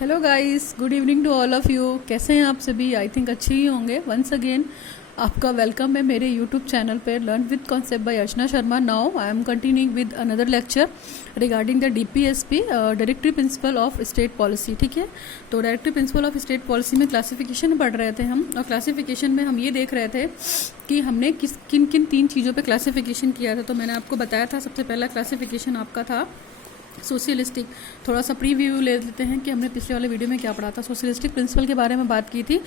Hello guys, good evening to all of you. कैसे हैं आप सभी? आई थिंक अच्छे ही होंगे। वंस अगेन आपका वेलकम है मेरे यूट्यूब चैनल पे learn with concept bye Archana Sharma. Now I am continuing with another lecture regarding the DPSP directive principle of state policy. ठीक है, तो directive principle of state policy में क्लासिफिकेशन पढ़ रहे थे हम, और क्लासिफिकेशन में हम ये देख रहे थे कि हमने किन किन 3 चीज़ों पे क्लासिफिकेशन किया था। तो मैंने आपको बताया था सबसे पहला क्लासिफिकेशन आपका था सोशलिस्टिक। थोड़ा सा प्रीव्यू ले लेते हैं कि हमने पिछले वाले वीडियो में क्या पढ़ा था। सोशलिस्टिक प्रिंसिपल के बारे में बात की थी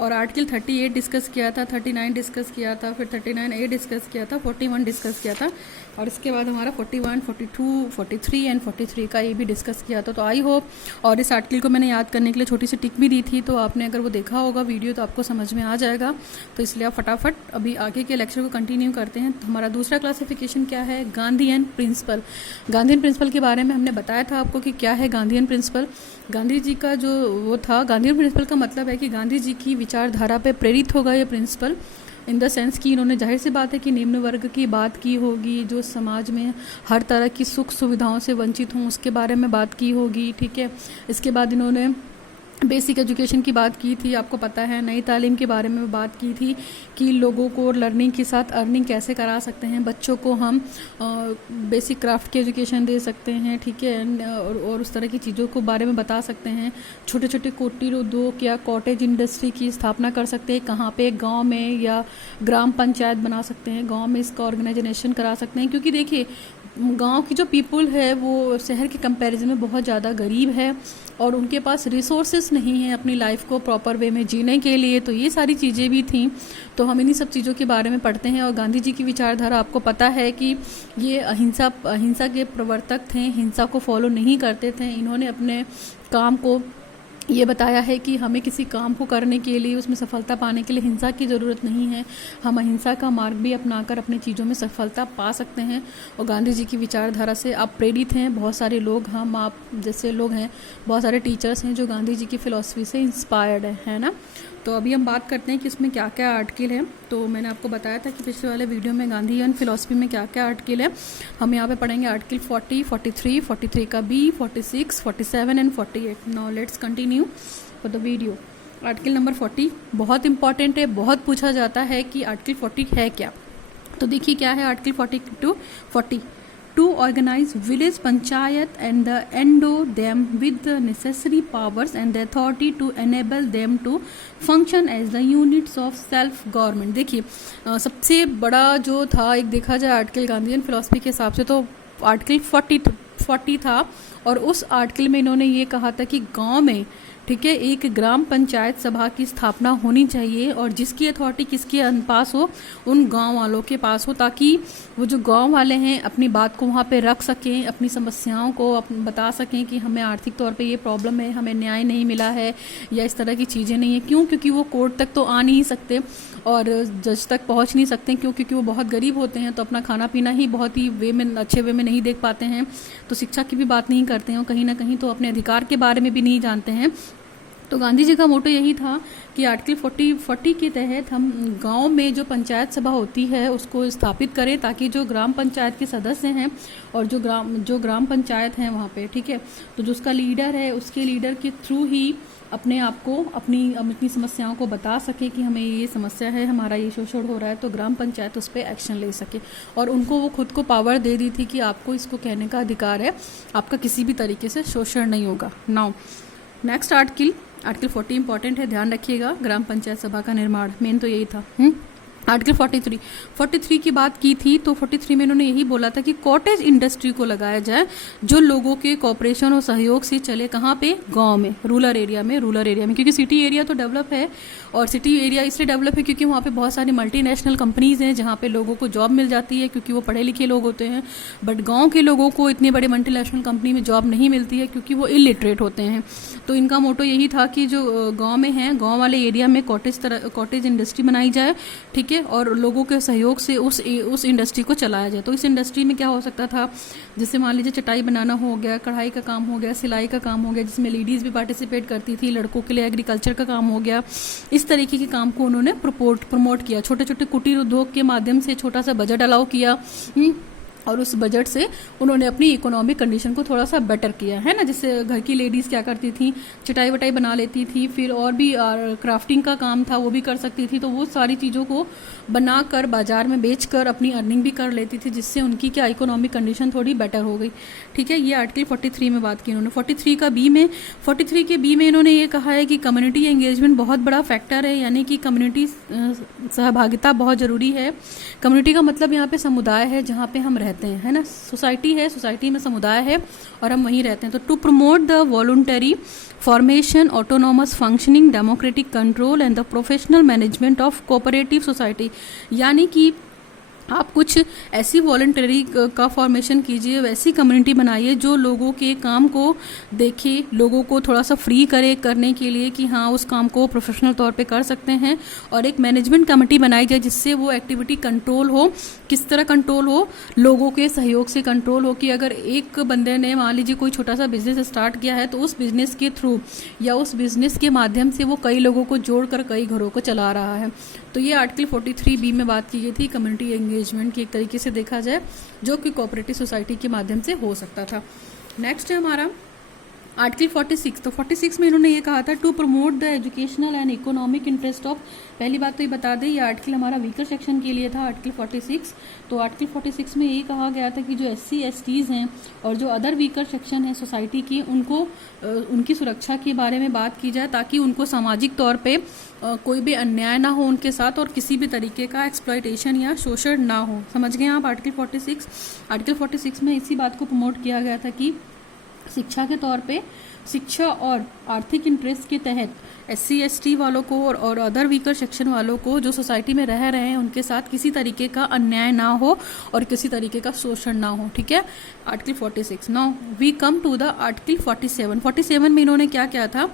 और आर्टिकल 38 डिस्कस किया था, 39 डिस्कस किया था, फिर 39A डिस्कस किया था, 41 डिस्कस किया था, और इसके बाद हमारा 41, 42, 43 एंड 43 का ये भी डिस्कस किया था। तो आई होप, और इस आर्टिकल को मैंने याद करने के लिए छोटी सी टिक भी दी थी, तो आपने अगर वो देखा होगा वीडियो तो आपको समझ में आ जाएगा। तो इसलिए आप फटाफट अभी आगे के लेक्चर को कंटिन्यू करते हैं। तो हमारा दूसरा क्लासिफिकेशन क्या है? Gandhian principal. गांधीयन प्रिंसिपल के बारे में हमने बताया था आपको कि क्या है गांधीयन प्रिंसिपल। गांधी जी का जो वो था, गांधीयन प्रिंसिपल का मतलब है कि गांधी जी की विचारधारा पे प्रेरित होगा ये प्रिंसिपल, इन द सेंस कि इन्होंने जाहिर सी बात है कि निम्न वर्ग की बात की होगी, जो समाज में हर तरह की सुख सुविधाओं से वंचित हों उसके बारे में बात की होगी। ठीक है, इसके बाद इन्होंने बेसिक एजुकेशन की बात की थी, आपको पता है। नई तालीम के बारे में बात की थी कि लोगों को लर्निंग के साथ अर्निंग कैसे करा सकते हैं, बच्चों को हम बेसिक क्राफ्ट की एजुकेशन दे सकते हैं। ठीक है, और उस तरह की चीज़ों को बारे में बता सकते हैं। छोटे छोटे कुटीर उद्योग या कॉटेज इंडस्ट्री की स्थापना कर सकते हैं, कहाँ पे गांव में, या ग्राम पंचायत बना सकते हैं, गांव में इसका ऑर्गेनाइजेशन करा सकते हैं। क्योंकि देखिए, गांव की जो पीपल है वो शहर के कंपैरिजन में बहुत ज़्यादा गरीब है और उनके पास रिसोर्सेस नहीं है अपनी लाइफ को प्रॉपर वे में जीने के लिए। तो ये सारी चीज़ें भी थी, तो हम इन्हीं सब चीज़ों के बारे में पढ़ते हैं। और गांधी जी की विचारधारा आपको पता है कि ये अहिंसा के प्रवर्तक थे, हिंसा को फॉलो नहीं करते थे। इन्होंने अपने काम को ये बताया है कि हमें किसी काम को करने के लिए, उसमें सफलता पाने के लिए हिंसा की ज़रूरत नहीं है, हम अहिंसा का मार्ग भी अपनाकर अपनी चीज़ों में सफलता पा सकते हैं। और गांधी जी की विचारधारा से आप प्रेरित हैं। बहुत सारे लोग, हम आप जैसे लोग हैं, बहुत सारे टीचर्स हैं जो गांधी जी की फ़िलॉसफी से इंस्पायर्ड है ना। तो अभी हम बात करते हैं कि इसमें क्या क्या आर्टिकल है। तो मैंने आपको बताया था कि पिछले वाले वीडियो में गांधीयन फिलॉसफी में क्या क्या आर्टिकल है। हम यहाँ पे पढ़ेंगे आर्टिकल 40, 43, 43 का B, 46, 47 and 48। Now let's continue for the video. Article number 40 बहुत इंपॉर्टेंट है, बहुत पूछा जाता है कि आर्टिकल 40 है क्या। तो देखिए क्या है article 40 to organize village panchayat and endow them with the necessary powers and the authority to enable them to function as the units of self government। देखिए सबसे बड़ा जो था, एक देखा जाए आर्टिकल गांधीयन फिलॉसफी के हिसाब से, तो आर्टिकल 40 था। और उस आर्टिकल में इन्होंने ये कहा था कि गांव में, ठीक है, एक ग्राम पंचायत सभा की स्थापना होनी चाहिए और जिसकी अथॉरिटी किसके पास हो, उन गांव वालों के पास हो, ताकि वो जो गांव वाले हैं अपनी बात को वहाँ पे रख सकें, अपनी समस्याओं को बता सकें कि हमें आर्थिक तौर पे ये प्रॉब्लम है, हमें न्याय नहीं मिला है, या इस तरह की चीज़ें नहीं है। क्यों? क्योंकि वो कोर्ट तक तो आ नहीं सकते और जज तक पहुंच नहीं सकते। क्यों? क्योंकि वो बहुत गरीब होते हैं, तो अपना खाना पीना ही बहुत ही अच्छे वे में नहीं देख पाते हैं, तो शिक्षा की भी बात नहीं करते हैं, और कहीं ना कहीं तो अपने अधिकार के बारे में भी नहीं जानते हैं। तो गांधी जी का मोटो यही था कि आर्टिकल 40 के तहत हम गांव में जो पंचायत सभा होती है उसको स्थापित करें, ताकि जो ग्राम पंचायत के सदस्य हैं और जो ग्राम पंचायत हैं वहाँ पे, ठीक है, तो जो उसका लीडर है, उसके लीडर के थ्रू ही अपने आप को अपनी समस्याओं को बता सके कि हमें ये समस्या है, हमारा ये शोषण हो रहा है, तो ग्राम पंचायत उस पर एक्शन ले सके। और उनको वो खुद को पावर दे दी थी कि आपको इसको कहने का अधिकार है, आपका किसी भी तरीके से शोषण नहीं होगा। नाउ नेक्स्ट आर्टिकल 40 इंपॉर्टेंट है, ध्यान रखिएगा। ग्राम पंचायत सभा का निर्माण मेन तो यही था। आर्टिकल 43 की बात की थी, तो 43 में इन्होंने यही बोला था कि कॉटेज इंडस्ट्री को लगाया जाए जो लोगों के कॉपरेशन और सहयोग से चले। कहाँ पे? गांव में, रूरल एरिया में, क्योंकि सिटी एरिया तो डेवलप है, और सिटी एरिया इसलिए डेवलप है क्योंकि वहाँ पे बहुत सारी मल्टीनेशनल कंपनीज हैं जहाँ पे लोगों को जॉब मिल जाती है क्योंकि वो पढ़े लिखे लोग होते हैं। बट गाँव के लोगों को इतनी बड़ी मल्टीनेशनल कंपनी में जॉब नहीं मिलती है क्योंकि वो इलिटरेट होते हैं। तो इनका मोटो यही था कि जो गाँव में हैं, गाँव वाले एरिया में कॉटेज इंडस्ट्री बनाई जाए, ठीक है, और लोगों के सहयोग से उस इंडस्ट्री को चलाया जाए। तो इस इंडस्ट्री में क्या हो सकता था, जैसे मान लीजिए चटाई बनाना हो गया, कढ़ाई का काम हो गया, सिलाई का काम हो गया, जिसमें लेडीज़ भी पार्टिसिपेट करती थी, लड़कों के लिए एग्रीकल्चर का काम हो गया। इस तरीके के काम को उन्होंने प्रमोट किया। छोटे छोटे कुटीर उद्योग के माध्यम से छोटा सा बजट अलाउ किया और उस बजट से उन्होंने अपनी इकोनॉमिक कंडीशन को थोड़ा सा बेटर किया है ना। जैसे घर की लेडीज़ क्या करती थी, चटाई वटाई बना लेती थी, फिर और भी क्राफ्टिंग का काम था वो भी कर सकती थी, तो वो सारी चीज़ों को बनाकर बाजार में बेचकर अपनी अर्निंग भी कर लेती थी, जिससे उनकी क्या इकोनॉमिक कंडीशन थोड़ी बेटर हो गई। ठीक है, ये आर्टिकल 43 में बात की उन्होंने। 43 के बी में इन्होंने ये कहा है कि कम्युनिटी एंगेजमेंट बहुत बड़ा फैक्टर है, यानी कि कम्युनिटी सहभागिता बहुत ज़रूरी है। कम्युनिटी का मतलब यहाँ पे समुदाय है जहाँ पे हम रहते हैं, है ना। सोसाइटी है, सोसाइटी में समुदाय है और हम वहीं रहते हैं। तो to promote the voluntary formation, autonomous functioning, democratic control and the professional management of cooperative society, यानी कि आप कुछ ऐसी वॉलंटरी का फॉर्मेशन कीजिए, वैसी कम्युनिटी बनाइए जो लोगों के काम को देखे, लोगों को थोड़ा सा फ्री करे करने के लिए कि हाँ उस काम को प्रोफेशनल तौर पे कर सकते हैं, और एक मैनेजमेंट कमेटी बनाई जाए जिससे वो एक्टिविटी कंट्रोल हो। किस तरह कंट्रोल हो? लोगों के सहयोग से कंट्रोल हो, कि अगर एक बंदे ने मान लीजिए कोई छोटा सा बिजनेस स्टार्ट किया है तो उस बिजनेस के थ्रू या उस बिजनेस के माध्यम से वो कई लोगों को जोड़कर कई घरों को चला रहा है। तो ये आर्टिकल 43B में बात की गई थी, कम्युनिटी एंगेजमेंट की एक तरीके से देखा जाए, जो कि कोऑपरेटिव सोसाइटी के माध्यम से हो सकता था। नेक्स्ट है हमारा आर्टिकल 46। तो 46 में इन्होंने ये कहा था to promote the educational and economic interest of, पहली बात तो ये बता दें ये आर्टिकल हमारा वीकर सेक्शन के लिए था, आर्टिकल 46। तो आर्टिकल 46 में ये कहा गया था कि जो SC STs हैं और जो अदर वीकर सेक्शन है सोसाइटी की, उनको उनकी सुरक्षा के बारे में बात की जाए, ताकि उनको सामाजिक तौर पे कोई भी अन्याय ना हो उनके साथ, और किसी भी तरीके का एक्सप्लॉयटेशन या शोषण ना हो। समझ गए आप आर्टिकल 46? आर्टिकल 46 में इसी बात को प्रमोट किया गया था कि शिक्षा के तौर पे, शिक्षा और आर्थिक इंटरेस्ट के तहत SC ST वालों को और अदर वीकर सेक्शन वालों को जो सोसाइटी में रह रहे हैं उनके साथ किसी तरीके का अन्याय ना हो और किसी तरीके का शोषण ना हो। ठीक है, article 46। Now we come to the article 47। 47 में इन्होंने क्या किया था?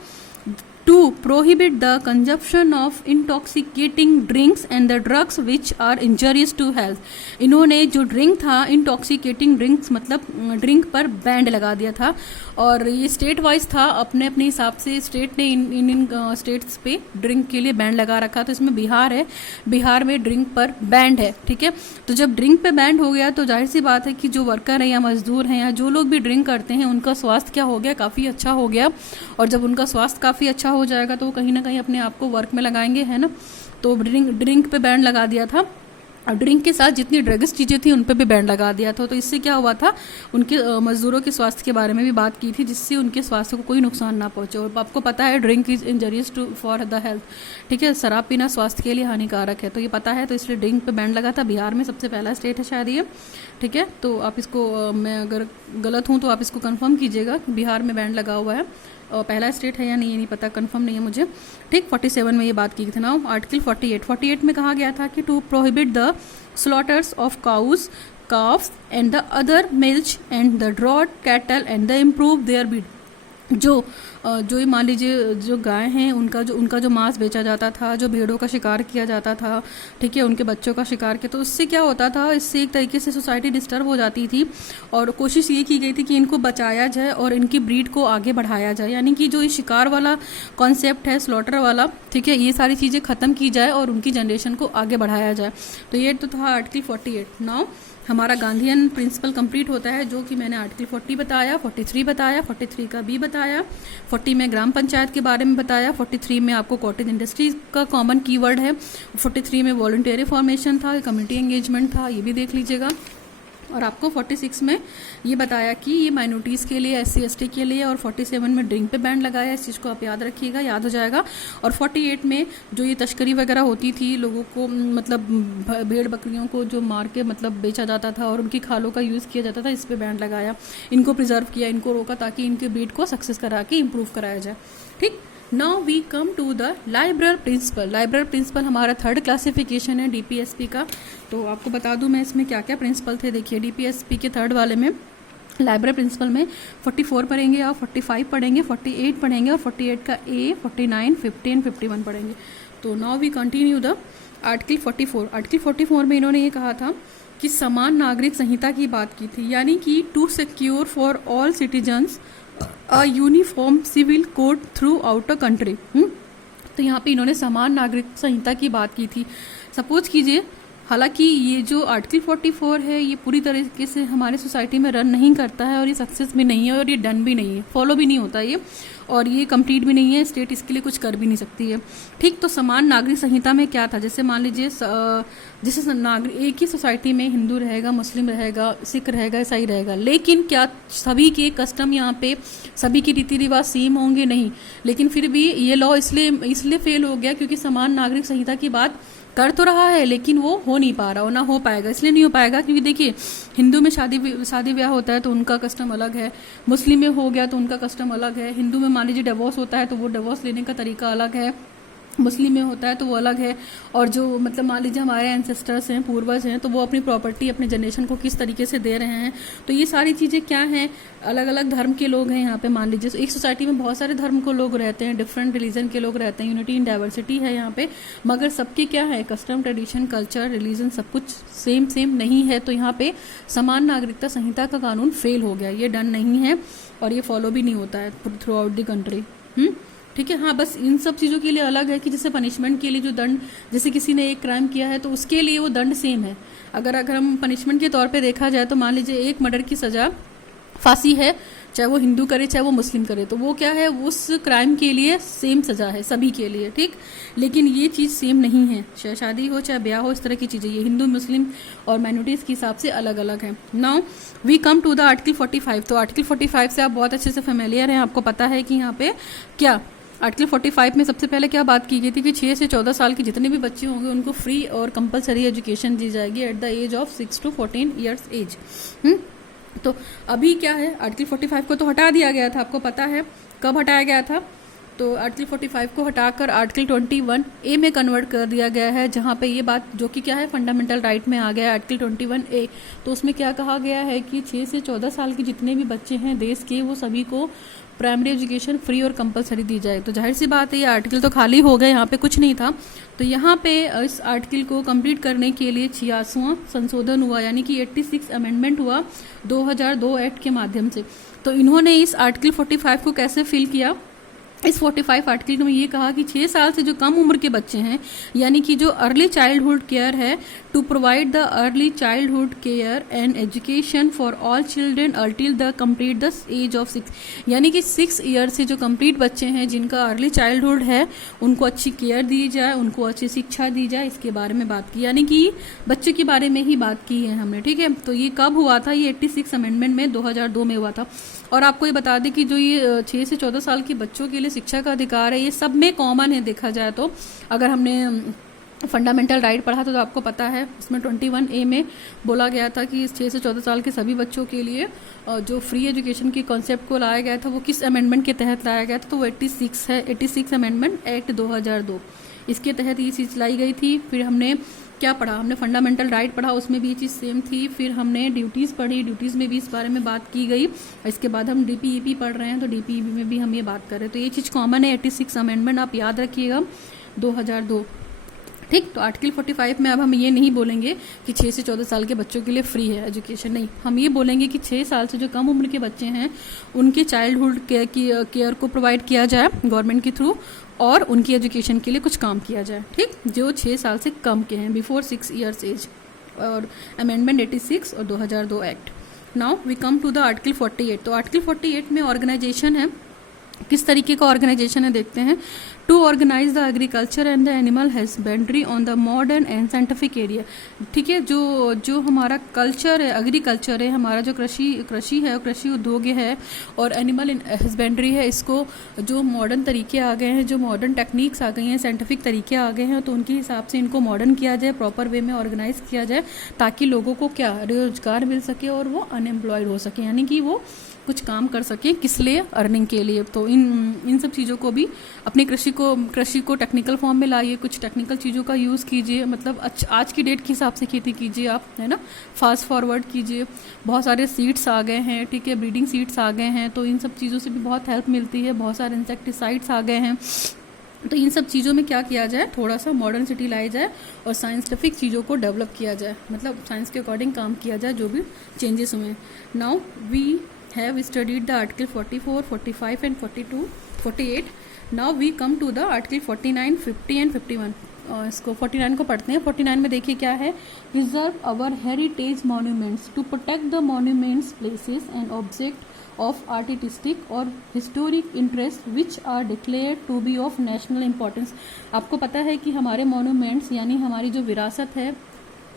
To prohibit the consumption of intoxicating drinks and the drugs which are injurious to health. इन्होंने जो ड्रिंक था, इंटॉक्सिकेटिंग ड्रिंक्स मतलब ड्रिंक पर बैंड लगा दिया था, और ये स्टेट वाइज था, अपने अपने हिसाब से स्टेट ने इन स्टेट्स पे ड्रिंक के लिए बैंड लगा रखा। तो इसमें बिहार है, बिहार में ड्रिंक पर बैंड है। ठीक है, तो जब ड्रिंक पे बैंड हो गया तो जाहिर सी बात है कि जो वर्कर हैं या मजदूर हैं या जो लोग भी ड्रिंक करते हैं उनका स्वास्थ्य क्या हो गया? काफ़ी अच्छा हो गया। और जब उनका स्वास्थ्य काफ़ी अच्छा हो जाएगा तो वो कहीं ना कहीं अपने आप को वर्क में लगाएंगे, है ना। तो ड्रिंक पे बैंड लगा दिया था, और ड्रिंक के साथ जितनी ड्रग्स चीज़ें थी उन पे भी बैंड लगा दिया था। तो इससे क्या हुआ था? उनके मजदूरों के स्वास्थ्य के बारे में भी बात की थी, जिससे उनके स्वास्थ्य को कोई नुकसान ना पहुंचे। और आपको पता है drink is injurious to for the health. ठीक है, शराब पीना स्वास्थ्य के लिए हानिकारक है, तो ये पता है, तो इसलिए ड्रिंक पे बैंड लगा था। बिहार में सबसे पहला स्टेट है शायद ये। ठीक है, तो आप इसको मैं अगर गलत हूँ तो आप इसको कंफर्म कीजिएगा, बिहार में बैंड लगा हुआ है, और पहला स्टेट है या नहीं ये नहीं पता, कंफर्म नहीं है मुझे। ठीक, 47 में ये बात की थी ना। आर्टिकल 48 में कहा गया था कि to prohibit the slaughters of cows, calves and the other milch and the draught cattle and the improve their breed। जो ये मान लीजिए जो गाय हैं उनका जो मांस बेचा जाता था, जो भेड़ों का शिकार किया जाता था, ठीक है, उनके बच्चों का शिकार किया, तो उससे क्या होता था? इससे एक तरीके से सोसाइटी डिस्टर्ब हो जाती थी, और कोशिश ये की गई थी कि इनको बचाया जाए और इनकी ब्रीड को आगे बढ़ाया जाए, यानी कि जो ये शिकार वाला कॉन्सेप्ट है, स्लॉटर वाला, ठीक है, ये सारी चीज़ें ख़त्म की जाए और उनकी जनरेशन को आगे बढ़ाया जाए। तो ये तो था आर्टिकल 48। नाउ हमारा गांधीयन प्रिंसिपल कंप्लीट होता है, जो कि मैंने आर्टिकल 40 बताया, 43 बताया, 43 का बी बताया, 40 में ग्राम पंचायत के बारे में बताया, 43 में आपको कॉटेज इंडस्ट्रीज का कॉमन कीवर्ड है, 43 में वॉलंटियरी फॉर्मेशन था, कम्युनिटी एंगेजमेंट था, ये भी देख लीजिएगा। और आपको 46 में ये बताया कि ये माइनॉरिटीज़ के लिए, SC ST के लिए, और 47 में ड्रिंक पे बैंड लगाया, इस चीज़ को आप याद रखिएगा, याद हो जाएगा। और 48 में जो ये तस्करी वगैरह होती थी, लोगों को मतलब भेड़ बकरियों को जो मार के मतलब बेचा जाता था और उनकी खालों का यूज़ किया जाता था, इस पे बैंड लगाया, इनको प्रिजर्व किया, इनको रोका, ताकि इनके ब्रीड को सक्सेस करा के इम्प्रूव कराया जाए। ठीक, now we come to the library principle. Library principle हमारा थर्ड क्लासिफिकेशन है DPSP का। तो आपको बता दूं मैं इसमें क्या क्या प्रिंसिपल थे। देखिए, DPSP के थर्ड वाले में लाइब्रेरी प्रिंसिपल में 44 पढ़ेंगे और 45 पढ़ेंगे, 48 पढ़ेंगे और 48 का A, 49, 50 एंड 51 पढ़ेंगे। तो now we continue the article 44। Article 44 में इन्होंने ये कहा था कि समान नागरिक संहिता की बात की थी, यानी कि to secure for all citizens a uniform civil code throughout a country. तो यहाँ पे इन्होंने समान नागरिक संहिता की बात की थी। सपोज कीजिए हालांकि ये जो आर्टिकल 44 है ये पूरी तरीके से हमारे सोसाइटी में रन नहीं करता है और ये सक्सेस भी नहीं है और ये डन भी नहीं है, फॉलो भी नहीं होता ये, और ये कंप्लीट भी नहीं है, स्टेट इसके लिए कुछ कर भी नहीं सकती है। ठीक, तो समान नागरिक संहिता में क्या था, जैसे मान लीजिए जैसे नागरिक एक ही सोसाइटी में हिंदू रहेगा, मुस्लिम रहेगा, सिख रहेगा, ईसाई रहेगा, लेकिन क्या सभी के कस्टम यहाँ पे सभी के रीति रिवाज सेम होंगे? नहीं। लेकिन फिर भी ये लॉ इसलिए फेल हो गया क्योंकि समान नागरिक संहिता की बात कर तो रहा है लेकिन वो हो नहीं पा रहा, और ना हो पाएगा। इसलिए नहीं हो पाएगा क्योंकि देखिए, हिंदू में शादी ब्याह होता है तो उनका कस्टम अलग है, मुस्लिम में हो गया तो उनका कस्टम अलग है, हिंदू में मान लीजिए डिवोर्स होता है तो वो डिवोर्स लेने का तरीका अलग है, मुस्लिम में होता है तो वो अलग है। और जो मतलब मान लीजिए हमारे एंसेस्टर्स हैं, पूर्वज हैं, तो वो अपनी प्रॉपर्टी अपने जनरेशन को किस तरीके से दे रहे हैं, तो ये सारी चीज़ें क्या हैं, अलग अलग धर्म के लोग हैं यहाँ पे। मान लीजिए एक सोसाइटी में बहुत सारे धर्म को लोग रहते हैं, डिफरेंट रिलीजन के लोग रहते हैं, यूनिटी इन डाइवर्सिटी है यहाँ पे, मगर सबके क्या है, कस्टम, ट्रेडिशन, कल्चर, रिलीजन सब कुछ सेम नहीं है। तो यहाँ पे समान नागरिकता संहिता का कानून फेल हो गया, ये डन नहीं है और ये फॉलो भी नहीं होता है थ्रू आउट द कंट्री। ठीक है, हाँ, बस इन सब चीज़ों के लिए अलग है कि जैसे पनिशमेंट के लिए जो दंड, जैसे किसी ने एक क्राइम किया है तो उसके लिए वो दंड सेम है। अगर हम पनिशमेंट के तौर पे देखा जाए तो मान लीजिए एक मर्डर की सज़ा फांसी है, चाहे वो हिंदू करे चाहे वो मुस्लिम करे, तो वो क्या है, उस क्राइम के लिए सेम सज़ा है सभी के लिए। ठीक, लेकिन ये चीज़ सेम नहीं है, चाहे शादी हो चाहे ब्याह हो, इस तरह की चीज़ें ये हिंदू, मुस्लिम और माइनॉरिटीज़ के हिसाब से अलग अलग है। Now we come to the article 45। तो आर्टिकल 45 से आप बहुत अच्छे से फेमिलियर हैं, आपको पता है कि यहाँ पे क्या आर्टिकल 45 में सबसे पहले क्या बात की गई थी कि 6 से 14 साल के जितने भी बच्चे होंगे उनको फ्री और कंपलसरी एजुकेशन दी जाएगी at the age of 6 to 14 years age. तो अभी क्या है, आर्टिकल 45 को तो हटा दिया गया था, आपको पता है कब हटाया गया था। तो आर्टिकल 45 को हटाकर आर्टिकल 21A में कन्वर्ट कर दिया गया है, जहाँ पे ये बात जो कि क्या है, फंडामेंटल राइट में आ गया है आर्टिकल 21A। तो उसमें क्या कहा गया है कि 6 से 14 साल के जितने भी बच्चे हैं देश के, वो सभी को प्राइमरी एजुकेशन फ्री और कंपलसरी दी जाए। तो जाहिर सी बात है ये आर्टिकल तो खाली हो गया, यहाँ पे कुछ नहीं था। तो यहाँ पे इस आर्टिकल को कंप्लीट करने के लिए 86वां संशोधन हुआ, यानी कि 86 अमेंडमेंट हुआ 2002 एक्ट के माध्यम से। तो इन्होंने इस आर्टिकल 45 को कैसे फिल किया, इस 45 आर्टिकल में ये कहा कि 6 साल से जो कम उम्र के बच्चे हैं, यानी कि जो अर्ली चाइल्डहुड केयर है, to provide the early childhood care and education for all children until the complete the age of 6, यानी कि 6 ईयर से जो कंप्लीट बच्चे हैं जिनका अर्ली चाइल्डहुड है, उनको अच्छी केयर दी जाए, उनको अच्छी शिक्षा दी जाए, इसके बारे में बात की, यानी कि बच्चे के बारे में ही बात की है हमने। ठीक है, तो ये कब हुआ था, ये 86 अमेंडमेंट में 2002 में हुआ था। और आपको ये बता दें कि जो ये 6 से 14 साल के बच्चों के लिए शिक्षा का अधिकार है, ये सब में कॉमन है देखा जाए तो। अगर हमने फंडामेंटल राइट पढ़ा तो आपको पता है, इसमें 21A में बोला गया था कि 6 से 14 साल के सभी बच्चों के लिए जो फ्री एजुकेशन के कॉन्सेप्ट को लाया गया था, वो किस अमेंडमेंट के तहत लाया गया था, तो वो 86 है, 86 अमेंडमेंट एक्ट 2002, इसके तहत ये चीज़ लाई गई थी। फिर हमने क्या पढ़ा, हमने फंडामेंटल राइट पढ़ा, उसमें भी ये चीज़ सेम थी। फिर हमने ड्यूटीज़ पढ़ी, ड्यूटीज़ में भी इस बारे में बात की गई। इसके बाद हम DPEP पढ़ रहे हैं, तो DPEP में भी हम ये बात कर रहे हैं। तो ये चीज़ कॉमन है, 86 अमेंडमेंट आप याद रखिएगा 2002। ठीक, तो आर्टिकल 45 में अब हम ये नहीं बोलेंगे कि 6 से 14 साल के बच्चों के लिए फ्री है एजुकेशन, नहीं, हम ये बोलेंगे कि 6 साल से जो कम उम्र के बच्चे हैं उनके चाइल्डहुड केयर को प्रोवाइड किया जाए गवर्नमेंट के थ्रू, और उनकी एजुकेशन के लिए कुछ काम किया जाए। ठीक, जो 6 साल से कम के हैं, बिफोर 6 ईयर्स एज, और अमेंडमेंट 86 और 2002 act. Now we come to the article 48। तो आर्टिकल 48 में ऑर्गेनाइजेशन है, किस तरीके का ऑर्गेनाइजेशन है देखते हैं। To organise the agriculture and the animal husbandry on the modern and scientific area. ठीक है, जो हमारा कल्चर है, एग्रीकल्चर है, हमारा जो कृषि है, कृषि उद्योग है, और एनिमल हस्बेंड्री है, इसको जो मॉडर्न तरीके आ गए हैं, जो मॉडर्न टेक्निक्स आ गई हैं, साइंटिफिक तरीके आ गए हैं, तो उनके हिसाब से इनको मॉडर्न किया जाए, प्रॉपर वे में ऑर्गेनाइज किया जाए, ताकि लोगों को क्या रोजगार मिल सके और वो अनएम्प्लॉयड हो सके, यानी कि वो कुछ काम कर सके, किस लिए, अर्निंग के लिए। तो इन सब चीज़ों को भी अपनी कृषि को टेक्निकल फॉर्म में लाइए, कुछ टेक्निकल चीज़ों का यूज़ कीजिए, मतलब आज की डेट के हिसाब से खेती कीजिए आप, है ना, फास्ट फॉरवर्ड कीजिए। बहुत सारे सीड्स आ गए हैं, ठीक है, ब्रीडिंग सीड्स आ गए हैं, तो इन सब चीज़ों से भी बहुत हेल्प मिलती है। बहुत सारे इंसेक्टिसाइड्स आ गए हैं, तो इन सब चीज़ों में क्या किया जाए, थोड़ा सा मॉडर्न सिटी लाई जाए और साइंटिफिक चीज़ों को डेवलप किया जाए, मतलब साइंस के अकॉर्डिंग काम किया जाए, जो भी चेंजेस हुए। Now we have studied the article 44, 45 and 42, 48. Now we come to the article 49, 50 and 51. इसको 49 को पढ़ते हैं। 49 में देखिए क्या है, preserve our heritage monuments to protect the monuments places and object of artistic or historic interest which are declared to be of national importance. आपको पता है कि हमारे मॉन्यूमेंट्स यानी हमारी जो विरासत है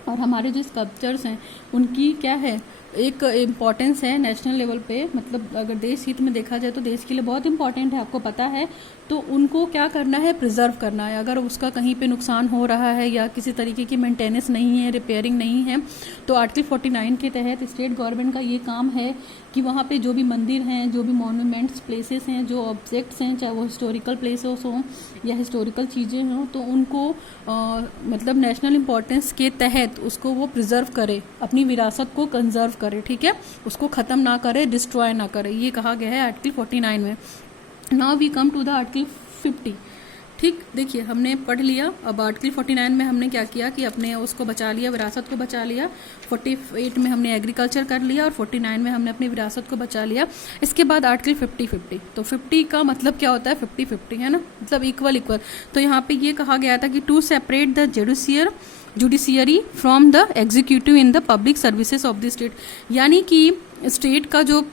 और हमारे जो स्कल्पचर्स हैं उनकी क्या है, एक इम्पॉर्टेंस है नेशनल लेवल पे, मतलब अगर देश हित में देखा जाए तो देश के लिए बहुत इंपॉर्टेंट है, आपको पता है। तो उनको क्या करना है, प्रिजर्व करना है। अगर उसका कहीं पे नुकसान हो रहा है या किसी तरीके की मेंटेनेंस नहीं है, रिपेयरिंग नहीं है, तो आर्टिकल 49 के तहत स्टेट गवर्नमेंट का ये काम है कि वहाँ पे जो भी मंदिर हैं, जो भी मॉन्यूमेंट्स प्लेसेस हैं, जो ऑब्जेक्ट्स हैं, चाहे वो हिस्टोरिकल प्लेसेस हों या हिस्टोरिकल चीज़ें हों, तो उनको मतलब नेशनल इम्पोर्टेंस के तहत उसको वो प्रिजर्व करे, अपनी विरासत को कंजर्व करे, ठीक है, उसको ख़त्म ना करे, डिस्ट्रॉय ना करे, ये कहा गया है आर्टिकल 49 में। Now we come to the article 50। ठीक, देखिए हमने पढ़ लिया। अब आर्टिकल 49 में हमने क्या किया कि अपने उसको बचा लिया, विरासत को बचा लिया। 48 में हमने एग्रीकल्चर कर लिया और 49 में हमने अपनी विरासत को बचा लिया। इसके बाद आर्टिकल 50-50, तो 50 का मतलब क्या होता है, 50-50 है ना, मतलब इक्वल। तो यहाँ पे ये कहा गया था कि to separate the judiciary from the executive in the public services of the state, यानी कि स्टेट का जो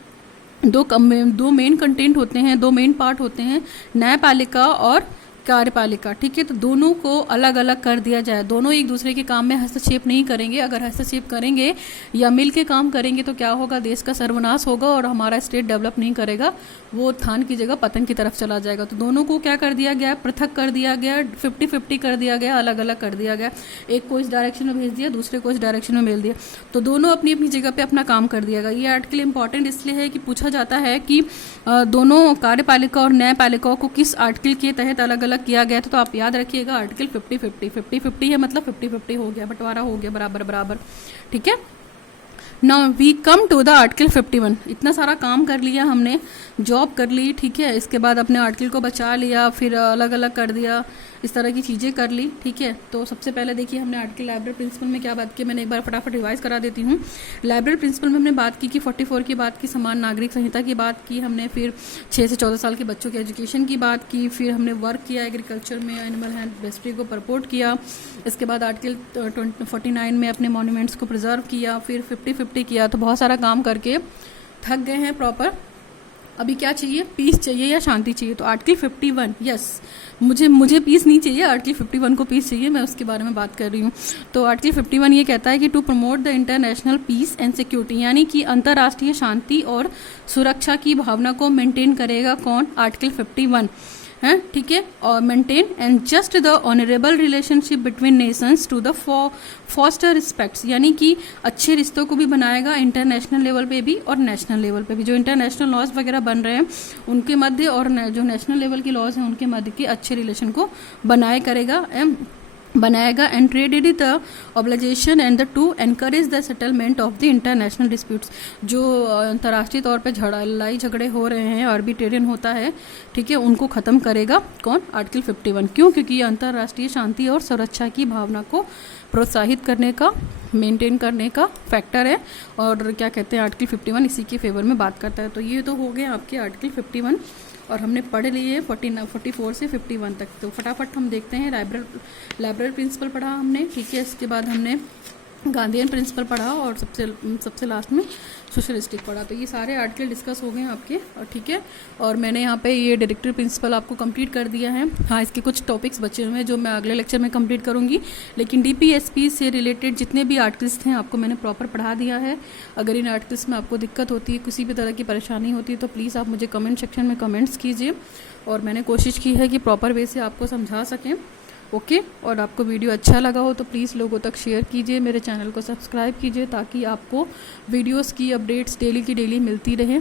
दो मेन कंटेंट होते हैं, दो मेन पार्ट होते हैं, न्यायपालिका और कार्यपालिका, ठीक है। तो दोनों को अलग अलग कर दिया जाए, दोनों एक दूसरे के काम में हस्तक्षेप नहीं करेंगे। अगर हस्तक्षेप करेंगे या मिल के काम करेंगे तो क्या होगा, देश का सर्वनाश होगा और हमारा स्टेट डेवलप नहीं करेगा, वो उत्थान की जगह पतन की तरफ चला जाएगा। तो दोनों को क्या कर दिया गया, पृथक कर दिया गया, 50-50 कर दिया गया, अलग अलग कर दिया गया। एक को इस डायरेक्शन में भेज दिया, दूसरे को इस डायरेक्शन में भेज दिया, तो दोनों अपनी अपनी जगह पे अपना काम कर दिया गया। ये आर्टिकल इंपॉर्टेंट इसलिए है कि पूछा जाता है कि दोनों कार्यपालिका और न्यायपालिकाओं को किस आर्टिकल के तहत अलग अलग किया गया था। तो आप याद रखिएगा आर्टिकल 50-50 है, मतलब 50-50 हो गया, बंटवारा हो गया बराबर बराबर, ठीक है। Now we come to the article 51। इतना सारा काम कर लिया हमने, जॉब कर ली, ठीक है, इसके बाद अपने आर्टिकल को बचा लिया, फिर अलग अलग कर दिया, इस तरह की चीज़ें कर ली, ठीक है। तो सबसे पहले देखिए हमने आर्टिकल लाइब्रेरी प्रिंसिपल में क्या बात की, मैंने एक बार फटाफट रिवाइज करा देती हूँ। लाइब्रेरी प्रिंसिपल में हमने बात की कि 44 की बात की, समान नागरिक संहिता की बात की हमने, फिर 6 से 14 साल के बच्चों के एजुकेशन की बात की, फिर हमने वर्क किया एग्रीकल्चर में, एनिमल हस्बेंड्री को परपोर्ट किया। इसके बाद आर्टिकल 49 में अपने मॉन्यूमेंट्स को प्रिजर्व किया, फिर 50-50 किया। तो बहुत सारा काम करके थक गए हैं प्रॉपर। अभी क्या चाहिए, पीस चाहिए या शांति चाहिए। तो आर्टिकल 51, यस, मुझे पीस नहीं चाहिए, आर्टिकल 51 को पीस चाहिए, मैं उसके बारे में बात कर रही हूँ। तो आर्टिकल 51 ये कहता है कि to promote the international peace and security, यानी कि अंतर्राष्ट्रीय शांति और सुरक्षा की भावना को मेंटेन करेगा कौन, आर्टिकल 51 है, ठीक है। और maintain and just the honourable relationship between nations to the foster respects, यानी कि अच्छे रिश्तों को भी बनाएगा इंटरनेशनल लेवल पे भी और नेशनल लेवल पे भी। जो इंटरनेशनल लॉज वगैरह बन रहे हैं उनके मध्य और जो नेशनल लेवल के लॉज हैं उनके मध्य के अच्छे रिलेशन को बनाएगा and traded the obligation and the two encourage the settlement of the international disputes. जो अंतर्राष्ट्रीय तौर पे लड़ाई झगड़े हो रहे हैं, आर्बिट्रेशन होता है, ठीक है, उनको ख़त्म करेगा कौन, आर्टिकल 51। क्यों, क्योंकि ये अंतर्राष्ट्रीय शांति और सुरक्षा की भावना को प्रोत्साहित करने का, मेंटेन करने का फैक्टर है। और क्या कहते हैं, आर्टिकल 51 इसी के फेवर में बात करता है। तो ये तो हो गए आपके आर्टिकल 51 और हमने पढ़ लिए 44 से 51 तक। तो फटाफट हम देखते हैं, लाइब्रेरी प्रिंसिपल पढ़ा हमने, ठीक है, इसके बाद हमने गांधीयन प्रिंसिपल पढ़ा और सबसे लास्ट में सोशलिस्टिक पढ़ा। तो ये सारे आर्टिकल डिस्कस हो गए हैं आपके, और ठीक है। और मैंने यहाँ पे ये डायरेक्टर प्रिंसिपल आपको कंप्लीट कर दिया है। हाँ, इसके कुछ टॉपिक्स बचे हुए हैं जो मैं अगले लेक्चर में कंप्लीट करूँगी, लेकिन DPSP से रिलेटेड जितने भी आर्टिकल्स थे आपको मैंने प्रॉपर पढ़ा दिया है। अगर इन आर्टिकल्स में आपको दिक्कत होती है, किसी भी तरह की परेशानी होती है, तो प्लीज़ आप मुझे कमेंट सेक्शन में कमेंट्स कीजिए, और मैंने कोशिश की है कि प्रॉपर वे से आपको समझा सकें, ओके। और आपको वीडियो अच्छा लगा हो तो प्लीज़ लोगों तक शेयर कीजिए, मेरे चैनल को सब्सक्राइब कीजिए, ताकि आपको वीडियोस की अपडेट्स डेली की डेली मिलती रहे।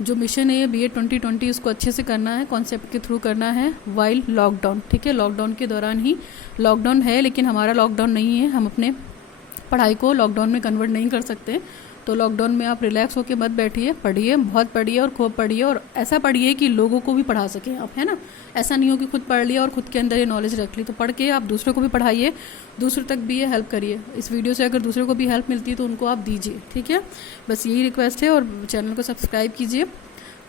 जो मिशन है BA 2020 उसको अच्छे से करना है, कॉन्सेप्ट के थ्रू करना है, वाइल लॉकडाउन, ठीक है। लॉकडाउन के दौरान ही, लॉकडाउन है लेकिन हमारा लॉकडाउन नहीं है, हम अपने पढ़ाई को लॉकडाउन में कन्वर्ट नहीं कर सकते। तो लॉकडाउन में आप रिलैक्स होकर मत बैठिए, पढ़िए, बहुत पढ़िए और खूब पढ़िए, और ऐसा पढ़िए कि लोगों को भी पढ़ा सकें आप, है ना। ऐसा नहीं हो कि खुद पढ़ लिया और खुद के अंदर ये नॉलेज रख ली, तो पढ़ के आप दूसरों को भी पढ़ाइए, दूसरों तक भी ये हेल्प करिए। इस वीडियो से अगर दूसरों को भी हेल्प मिलती है तो उनको आप दीजिए, ठीक है। बस यही रिक्वेस्ट है, और चैनल को सब्सक्राइब कीजिए।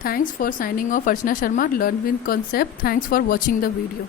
Thanks for signing off Archana Sharma, learn with concept. Thanks for watching the video.